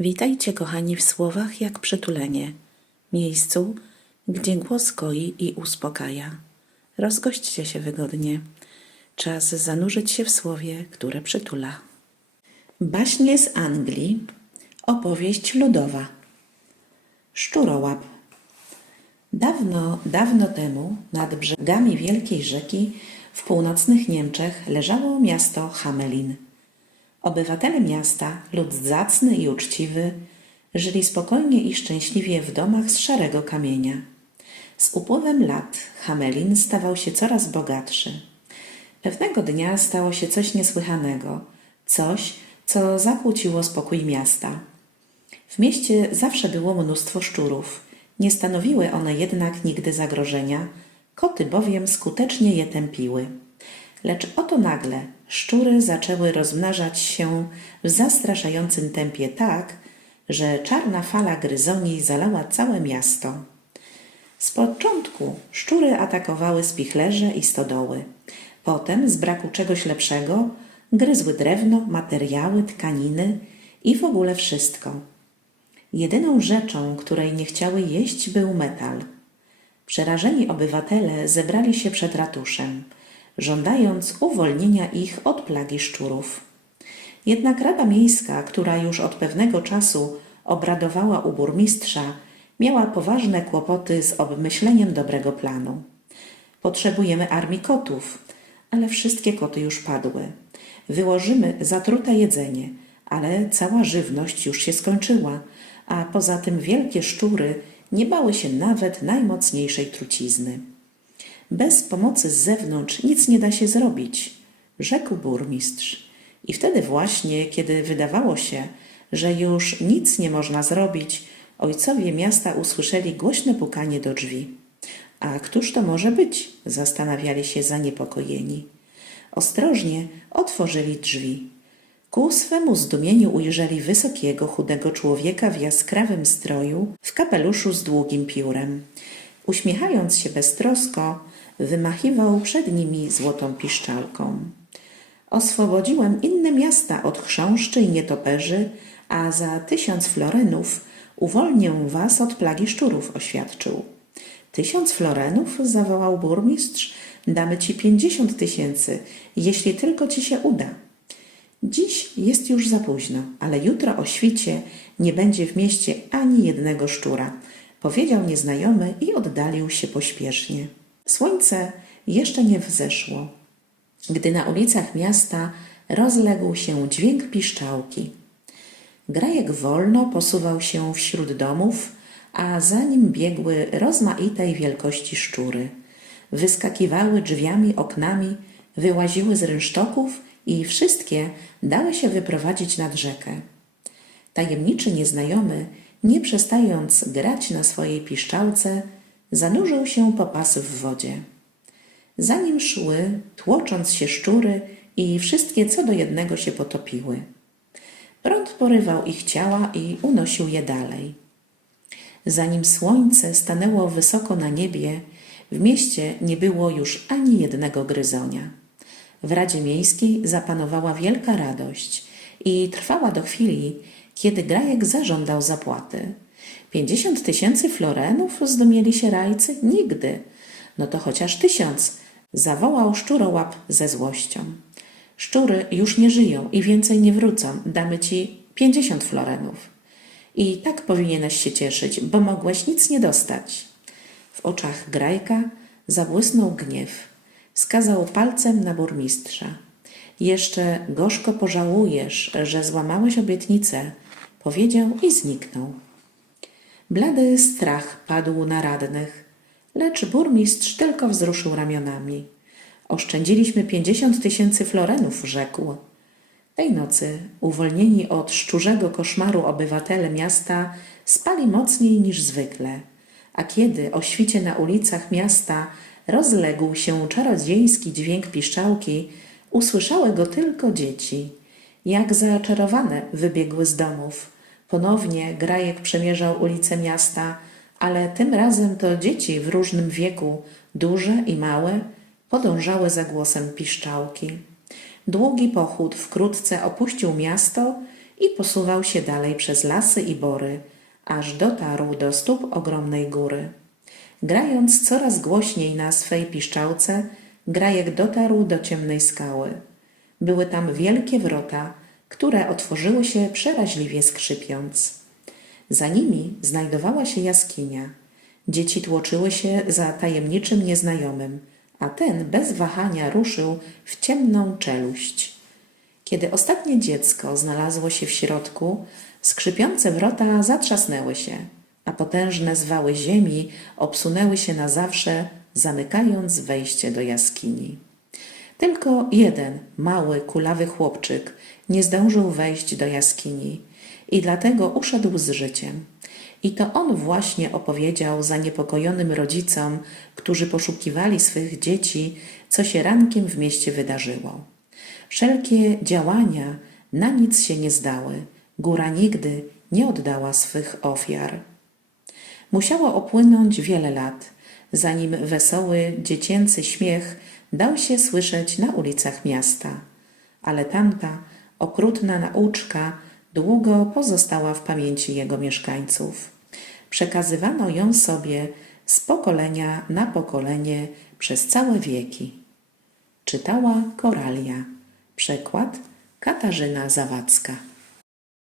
Witajcie, kochani, w słowach jak przytulenie, miejscu, gdzie głos koi i uspokaja. Rozgośćcie się wygodnie. Czas zanurzyć się w słowie, które przytula. Baśnie z Anglii, opowieść ludowa. Szczurołap. Dawno, dawno temu nad brzegami wielkiej rzeki w północnych Niemczech leżało miasto Hamelin. Obywatele miasta, lud zacny i uczciwy, żyli spokojnie i szczęśliwie w domach z szarego kamienia. Z upływem lat Hamelin stawał się coraz bogatszy. Pewnego dnia stało się coś niesłychanego, coś, co zakłóciło spokój miasta. W mieście zawsze było mnóstwo szczurów. Nie stanowiły one jednak nigdy zagrożenia, koty bowiem skutecznie je tępiły. Lecz oto nagle szczury zaczęły rozmnażać się w zastraszającym tempie tak, że czarna fala gryzoni zalała całe miasto. Z początku szczury atakowały spichlerze i stodoły. Potem, z braku czegoś lepszego, gryzły drewno, materiały, tkaniny i w ogóle wszystko. Jedyną rzeczą, której nie chciały jeść, był metal. Przerażeni obywatele zebrali się przed ratuszem, żądając uwolnienia ich od plagi szczurów. Jednak Rada Miejska, która już od pewnego czasu obradowała u burmistrza, miała poważne kłopoty z obmyśleniem dobrego planu. Potrzebujemy armii kotów, ale wszystkie koty już padły. Wyłożymy zatrute jedzenie, ale cała żywność już się skończyła, a poza tym wielkie szczury nie bały się nawet najmocniejszej trucizny. Bez pomocy z zewnątrz nic nie da się zrobić, rzekł burmistrz. I wtedy właśnie, kiedy wydawało się, że już nic nie można zrobić, ojcowie miasta usłyszeli głośne pukanie do drzwi. A któż to może być? zastanawiali się zaniepokojeni. Ostrożnie otworzyli drzwi. Ku swemu zdumieniu ujrzeli wysokiego, chudego człowieka w jaskrawym stroju, w kapeluszu z długim piórem. Uśmiechając się beztrosko, wymachiwał przed nimi złotą piszczalką. Oswobodziłem inne miasta od chrząszczy i nietoperzy, a za tysiąc florenów uwolnię was od plagi szczurów, oświadczył. Tysiąc florenów? zawołał burmistrz. Damy ci pięćdziesiąt tysięcy, jeśli tylko ci się uda. Dziś jest już za późno, ale jutro o świcie nie będzie w mieście ani jednego szczura, powiedział nieznajomy i oddalił się pośpiesznie. Słońce jeszcze nie wzeszło, gdy na ulicach miasta rozległ się dźwięk piszczałki. Grajek wolno posuwał się wśród domów, a za nim biegły rozmaitej wielkości szczury. Wyskakiwały drzwiami, oknami, wyłaziły z rynsztoków i wszystkie dały się wyprowadzić nad rzekę. Tajemniczy nieznajomy, nie przestając grać na swojej piszczałce, zanurzył się po pas w wodzie. Za nim szły, tłocząc się szczury i wszystkie co do jednego się potopiły. Prąd porywał ich ciała i unosił je dalej. Zanim słońce stanęło wysoko na niebie, w mieście nie było już ani jednego gryzonia. W Radzie Miejskiej zapanowała wielka radość i trwała do chwili, kiedy Grajek zażądał zapłaty. Pięćdziesiąt tysięcy florenów? Zdumieli się rajcy. Nigdy. No to chociaż tysiąc, zawołał szczurołap ze złością. Szczury już nie żyją i więcej nie wrócą. Damy ci pięćdziesiąt florenów. I tak powinieneś się cieszyć, bo mogłeś nic nie dostać. W oczach Grajka zabłysnął gniew. Skazał palcem na burmistrza. Jeszcze gorzko pożałujesz, że złamałeś obietnicę, powiedział i zniknął. Blady strach padł na radnych, lecz burmistrz tylko wzruszył ramionami. Oszczędziliśmy pięćdziesiąt tysięcy florenów, rzekł. Tej nocy, uwolnieni od szczurzego koszmaru obywatele miasta spali mocniej niż zwykle, a kiedy o świcie na ulicach miasta rozległ się czarodziejski dźwięk piszczałki, usłyszały go tylko dzieci. Jak zaczarowane wybiegły z domów. Ponownie Grajek przemierzał ulice miasta, ale tym razem to dzieci w różnym wieku, duże i małe, podążały za głosem piszczałki. Długi pochód wkrótce opuścił miasto i posuwał się dalej przez lasy i bory, aż dotarł do stóp ogromnej góry. Grając coraz głośniej na swej piszczałce, Grajek dotarł do ciemnej skały. Były tam wielkie wrota, które otworzyły się przeraźliwie skrzypiąc. Za nimi znajdowała się jaskinia. Dzieci tłoczyły się za tajemniczym nieznajomym, a ten bez wahania ruszył w ciemną czeluść. Kiedy ostatnie dziecko znalazło się w środku, skrzypiące wrota zatrzasnęły się, a potężne zwały ziemi obsunęły się na zawsze, zamykając wejście do jaskini. Tylko jeden mały, kulawy chłopczyk nie zdążył wejść do jaskini i dlatego uszedł z życiem. I to on właśnie opowiedział zaniepokojonym rodzicom, którzy poszukiwali swych dzieci, co się rankiem w mieście wydarzyło. Wszelkie działania na nic się nie zdały. Góra nigdy nie oddała swych ofiar. Musiało upłynąć wiele lat, zanim wesoły, dziecięcy śmiech dał się słyszeć na ulicach miasta. Ale tamta okrutna nauczka długo pozostała w pamięci jego mieszkańców. Przekazywano ją sobie z pokolenia na pokolenie przez całe wieki. Czytała Koralia. Przekład Katarzyna Zawadzka.